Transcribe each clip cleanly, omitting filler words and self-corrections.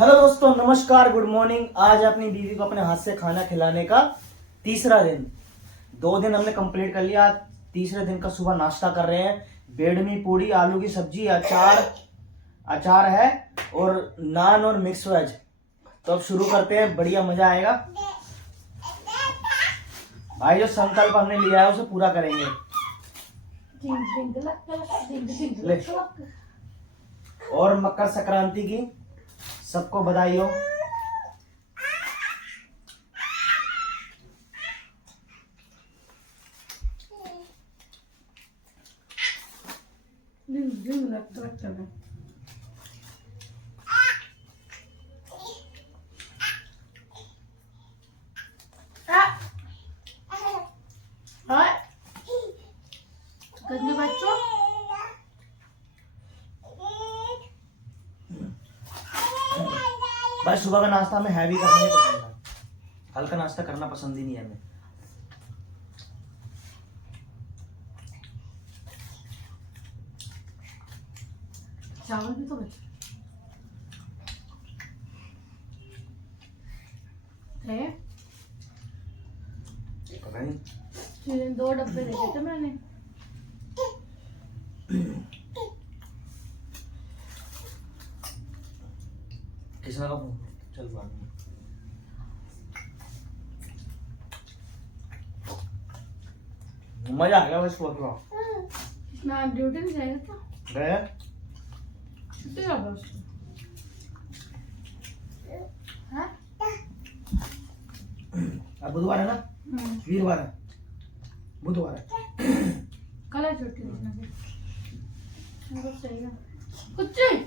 Hello दोस्तों, नमस्कार, good morning. आज अपनी बीवी को अपने हाथ से खाना खिलाने का तीसरा दिन। 2 दिन हमने कंप्लीट कर लिया। तीसरे दिन का सुबह नाश्ता कर रहे हैं। बेडमी पूड़ी, आलू की सब्जी, अचार है और नान और मिक्स वेज। तो अब शुरू करते हैं, बढ़िया मजा आएगा। भाई जो संकल्प हमने लिया है उसे पूरा करेंगे। ले। और मकर संक्रांति की सबको बधाई हो। बच्चों भाई सुबह का नाश्ता हमें हैवी करना नहीं पसंद है। हल्का नाश्ता करना पसंद ही नहीं है हमें। चावल भी तो बचे थे। पता नहीं 2 डब्बे देखे थे मैंने। किसने का फोन? चल बाद में। मजा आ गया बस सुबह। ना ड्यूटी नहीं जाएगा क्या? गए छुट्टी कर दो उसको। हाँ? अब बुधवार है ना, वीरवार है, बुधवार है। कल है छुट्टी देना फिर। तो सही है। कुछ नहीं।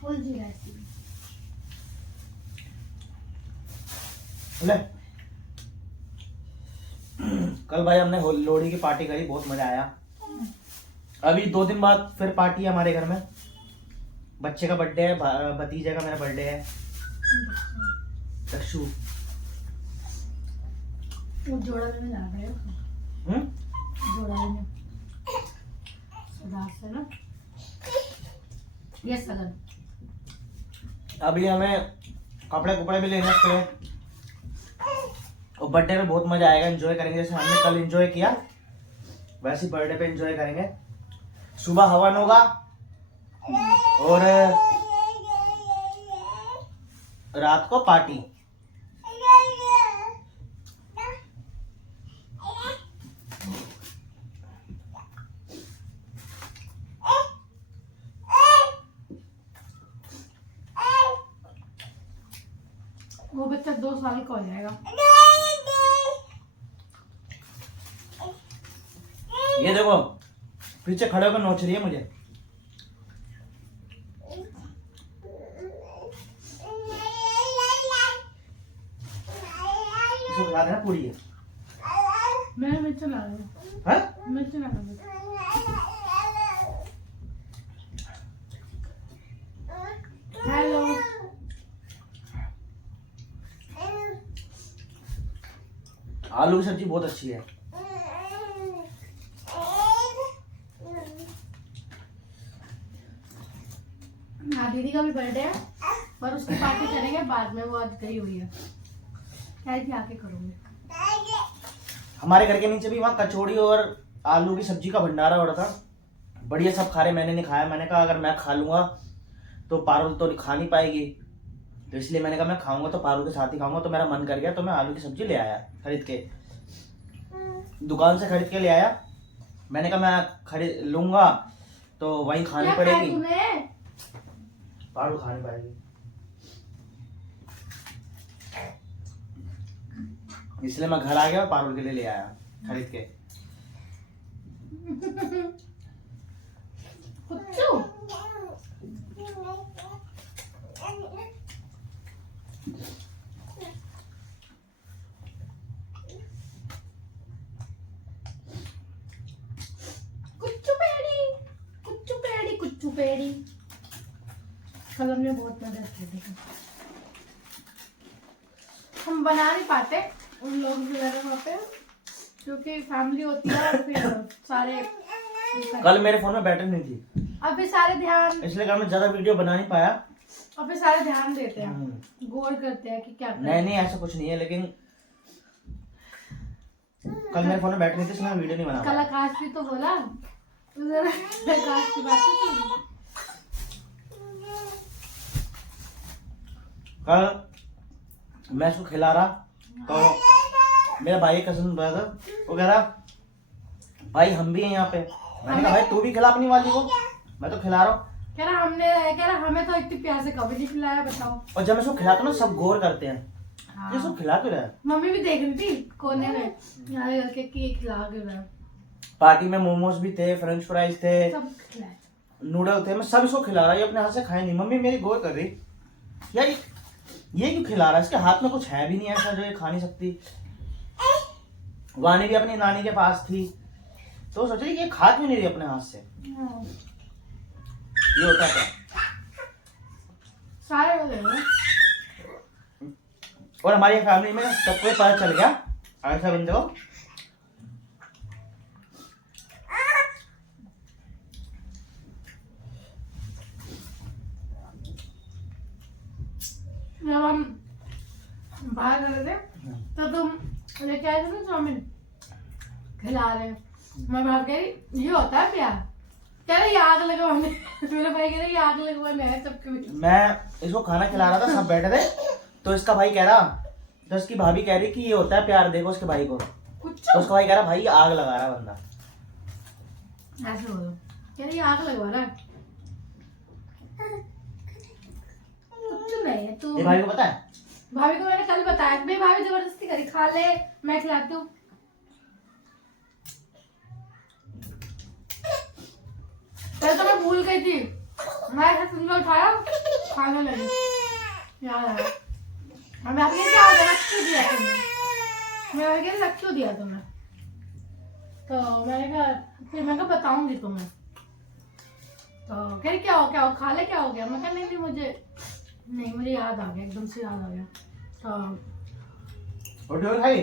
फुल जी ऐसी। ले। कल भाई हमने लोहड़ी की पार्टी करी, बहुत मजा आया। अभी 2 दिन बाद फिर पार्टी है हमारे घर में। बच्चे का बर्थडे है, भतीजे का मेरा बर्थडे है। दक्षु वो जोड़ा लेने जा रहे हो। जोड़ा लेने सुधार से ना। ये सगन अभी हमें कपड़े भी लेने पड़े और बर्थडे में बहुत मजा आएगा। एंजॉय करेंगे जैसे हमने कल एंजॉय किया, वैसे बर्थडे पे एंजॉय करेंगे। सुबह हवन होगा और रात को पार्टी। वो बच्चा 2 साल का हो जाएगा। ये देखो पीछे खड़े होकर नोच रही है मुझे। इसको खिला देना पूरी है। मैं मिर्च ला रही हूँ। हैं? मिर्च ला रही हूँ। हेलो। आलू की सब्जी बहुत अच्छी है। हाँ, दीदी का भी बर्थडे है पर उसकी पार्टी करेंगे बाद में। वो आज गई हुई है, कह थी आके करूँगी। हमारे घर के नीचे भी वहाँ कचौड़ी और आलू की सब्जी का भंडारा हो रहा था। बढ़िया सब खा रहे, मैंने नहीं खाया। मैंने कहा अगर मैं खा लूंगा तो पारुल तो खा नहीं पाएगी, तो इसलिए मैंने कहा मैं खाऊंगा तो पारुल के साथ ही खाऊंगा। तो मेरा मन कर गया तो मैं आलू की सब्जी ले आया, खरीद के दुकान से खरीद के ले आया। मैंने कहा मैं खरीद लूंगा तो वहीं खानी पड़ेगी, पारुल खा नहीं पाएगी, इसलिए मैं घर आ गया और पारुल के लिए ले आया खरीद के। कुच्चू कुच्चू पेड़ी। कल हमने बहुत मजा किया। देखो हम बना नहीं पाते उन लोग वगैरह वहाँ पे, क्योंकि फैमिली होती है और फिर सारे कल मेरे फोन में बैटरी नहीं थी, अभी सारे ध्यान, इसलिए मैं ज्यादा वीडियो बना नहीं पाया। और फिर सारे ध्यान देते हैं, गौर करते हैं कि क्या करें। नहीं नहीं ऐसा कुछ नहीं है, लेकिन कल मेरे फोन में बैटरी नहीं थी, इसलिए मैं वीडियो नहीं बना कल पाया। आकाश भी तो बोला, आकाश की बात नहीं सुनी। कल मैं उसको खिला रहा तो मेरा भाई कजन ब्रदर वो कह रहा भाई हम भी हैं यहाँ पे। मैंने कहा भाई तू भी खिला अपनी वाली को, मैं तो खिला रहा हूँ। कह रहा हमें तो इतनी प्यार से कभी नहीं खिलाया, बताओ। और जब मैं उसको खिलाता हूँ ना सब गौर करते हैं हाँ। ये सब खिला क्यों रहा है। मम्मी भी देख रही थी कोने में यहाँ करके कि ये खिला क्यों रहा है। पार्टी में मोमोज भी थे, फ्रेंच फ्राइज थे, सब खिलाया। नूडल थे, मैं सब इसको खिला रहा, ये अपने हाथ से खाए नहीं। मम्मी मेरी गौर कर रही यार ये क्यों खिला रहा है, इसके हाथ में कुछ है भी नहीं ऐसा जो ये खा नहीं सकती। वानी भी अपनी नानी के पास थी तो सोच रही कि ये खा क्यों नहीं रही अपने हाथ से। हाँ। ये होता था। सारे हो गए। और हमारी फैमिली में सबको पता चल गया ऐसा बंदे को। जब हम बाहर गए थे तो तुम लेके आए थे ना चाउमीन, खिला रहे। मैं भाग गई ये होता है प्यार, कह रहे ये आग लगवाने। मेरे भाई कह रहे ये आग लगवाने है सबके बीच। मैं इसको खाना खिला रहा था, सब बैठे थे तो इसका भाई कह रहा, तो इसकी भाभी कह रही कि ये होता है प्यार, देखो उसके भाई को। कुछ तो उसका भाई कह रहा भाई ये आग लगा रहा है बंदा। ऐसे बोलो, कह रहे ये आग लगवा रहा है। कुछ नहीं है तू। ये भाई को पता है भाभी को मैंने कल बताया, मेरी भाभी जबरदस्ती करी, खा ले मैं खिलाती हूँ। पहले तो मैं भूल गई थी, मैं ऐसा तुमने उठाया खाने लगी, याद आया। हमें आपने क्या हो गया, रख क्यों दिया तुमने, मैं भाई कह रख क्यों दिया तुमने। तो मैंने कहा, फिर मैं कहा बताऊंगी तुम्हें। तो कह रही क्या हो खा ले, क्या हो गया। मैं कहा नहीं मुझे याद आ गया, एकदम से याद आ गया। तो रोटी और खाई,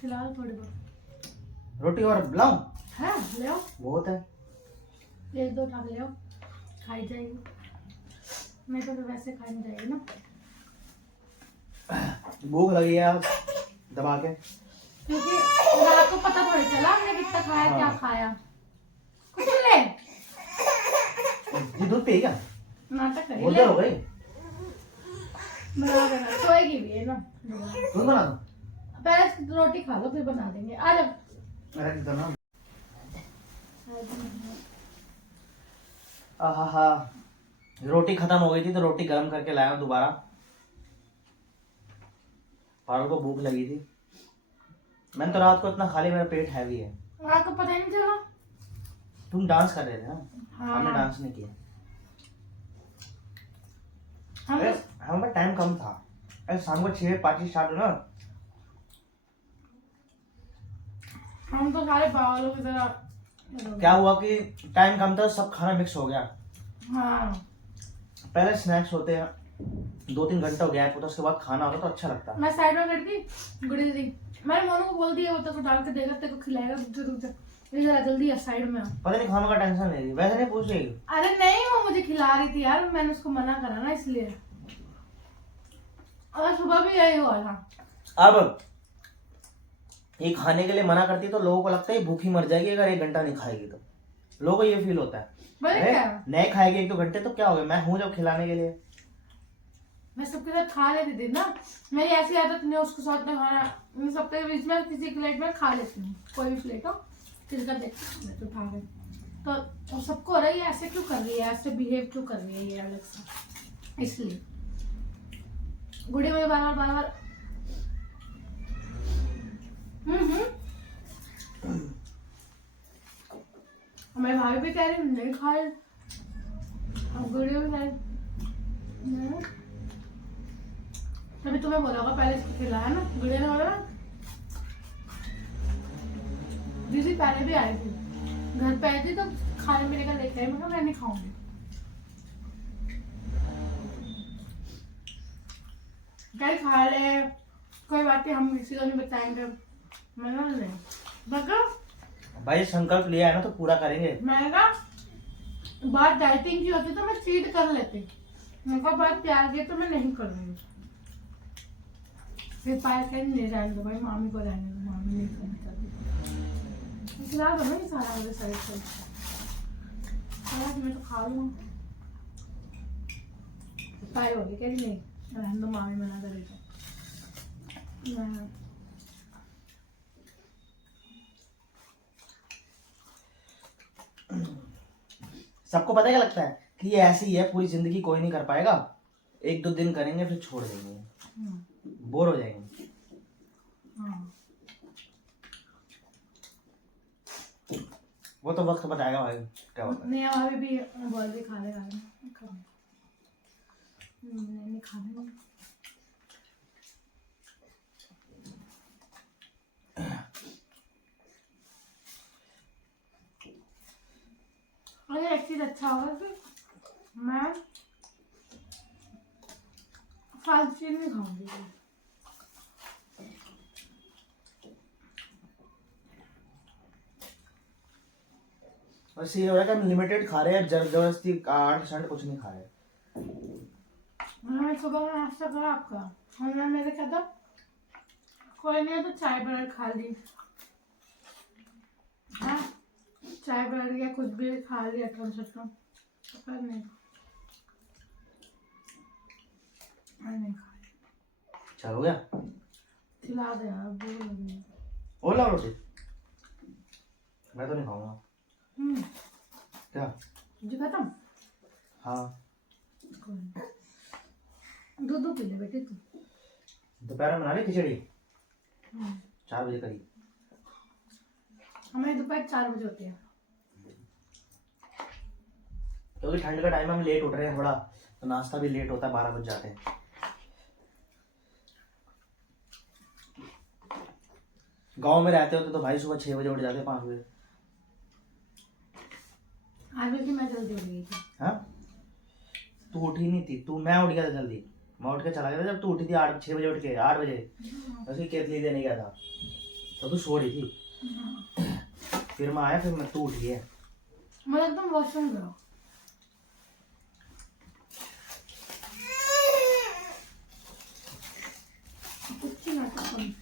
फिलहाल थोड़ी बहुत रोटी और बुलाऊं है, ले आओ बहुत है। एक दो उठा के ले आओ, खाई जाएगी। मैं तो वैसे खाई जाएगी ना, भूख लगी है आज दबा के, क्योंकि रात को पता थोड़ी चला हमने कितना खाया, क्या खाया। कुछ ले ये दूध पी क्या, नाटक करी बहुत ले, देर हो गई। बना देना, सोएगी भी है ना। दूध बना दो, पहले रोटी खा लो फिर बना देंगे। आ जाओ। रख दो ना। आहा, रोटी खत्म हो गई थी तो रोटी गर्म करके लाया हूं दोबारा। पारुल को भूख लगी थी, मैंने तो रात को इतना खा लिया, मेरा पेट हैवी है। आपको पता ही नहीं चला। तुम डांस कर रहे थे ना, हाँ। हमने डांस नहीं किया। हम हमारा टाइम कम था, अरे शाम को 6 पार्टी स्टार्ट हो ना। हम तो सारे बावलों की तरह। क्या हुआ कि टाइम कम था, सब खाना मिक्स हो गया। हाँ पहले स्नैक्स होते हैं 2-3 घंटा हो गैप होता, उसके बाद खाना होता तो अच्छा लगता। मैं साइड में खड़ी थी, गुड़ी दीदी मैंने मोनू को बोल दिया, वो तो डाल के देगा, तेरे को खिलाएगा, रुक जा जरा जल्दी है साइड में। पता नहीं खाने का टेंशन नहीं थी, वैसे नहीं पूछ रही। अरे नहीं वो मुझे खिला रही थी यार, मैंने उसको मना करा ना इसलिए। और सुबह भी यही हुआ था। अब ये खाने के लिए मना करती तो लोगों को लगता है ये भूखी मर जाएगी अगर 1 घंटा नहीं खाएगी तो। लोगों को ये फील होता है बोले अरे, क्या नहीं खाएगी 1-2 घंटे तो क्या हो गया, मैं हूँ जब खिलाने के लिए। मैं सबके साथ खा लेती थी ना, मेरी ऐसी आदत नहीं उसके साथ में खाना। मैं सबके बीच में किसी प्लेट में खा लेती हूँ, कोई भी प्लेट हो किसका देख मैं तो खा गई। तो सबको हो रहा है ये ऐसे क्यों कर रही है, ऐसे बिहेव क्यों कर रही है ये अलग सा, इसलिए गुड़ी में बार बार हमारे भाई भी कह रहे नहीं खाए, अब गुड़ी भी कह रही नहीं। तभी तुम्हें बोला होगा पहले इसको खिलाया ना, गुड़िया ने बोला ना। दीदी पहले भी आई थी, घर पे आई थी तो खाने पीने का लेके आई, मैं नहीं खाऊंगी। क्या खा ले, कोई बात नहीं, हम किसी को नहीं बताएंगे। मैंने कहा नहीं, मैं कहा भाई संकल्प लिया है ना तो पूरा करेंगे। मैंने कहा बात डाइटिंग की होती तो मैं चीट कर लेती, मैंने कहा बात प्यार की तो मैं नहीं करूँगी। फिर पाया कह नहीं रहने दो भाई, मामी को रहने दो, मामी नहीं करना चाहती। खिला दो ना ये सारा मेरे साइड से, मैं तो खा लूँगा। पाए हो गए कह रही नहीं रहने दो, मामी मना करेगा। सबको पता क्या लगता है कि ये ऐसी ही है, पूरी जिंदगी कोई नहीं कर पाएगा, 1-2 दिन करेंगे फिर छोड़ देंगे, बोर हो जाएंगे। वो तो वक्त बताएगा भाई क्या होता है। नहीं अभी भी बॉल भी खा लेगा, नहीं खाने। अगर एक चीज अच्छा होगा कि मैं फास्ट फूड नहीं खाऊंगी। वैसे ये हो रहा है कि हम लिमिटेड खा रहे हैं, जबरदस्ती 8% कुछ नहीं खा रहे। मैं सुबह में नाश्ता करा आपका, हमने मेरे क्या था कोई नहीं तो चाय ब्रेड खा ली, हाँ चाय ब्रेड या कुछ भी खा लिया कम से कम, पर नहीं नहीं खा। चल हो गया, खिला दे यार, भूख लगी है। और लाओ रोटी, मैं तो नहीं खाऊंगा। क्या जी खत्म? हाँ दूध पी ले बेटे तू। दोपहर में बना ली खिचड़ी 4 बजे करीब। हमारी दोपहर 4 बजे होती है, क्योंकि ठंड का टाइम हम लेट उठ रहे हैं थोड़ा, तो नाश्ता भी लेट होता है, 12 बज जाते हैं। गांव में रहते होते तो भाई सुबह 6 बजे उठ जाते, 5 बजे। आज बल्कि मैं जल्दी उठ गई थी। हाँ तू उठी नहीं थी, मैं उठ गया था जल्दी, मैं उठ के चला गया था जब तू उठी थी 6 बजे उठ के, 8 बजे उसकी केतली देने गया था, तो तू सो रही थी। फिर मैं आया, फिर तू उठ गया। मतलब तुम वॉशरूम करो। कुछ नाटक कम।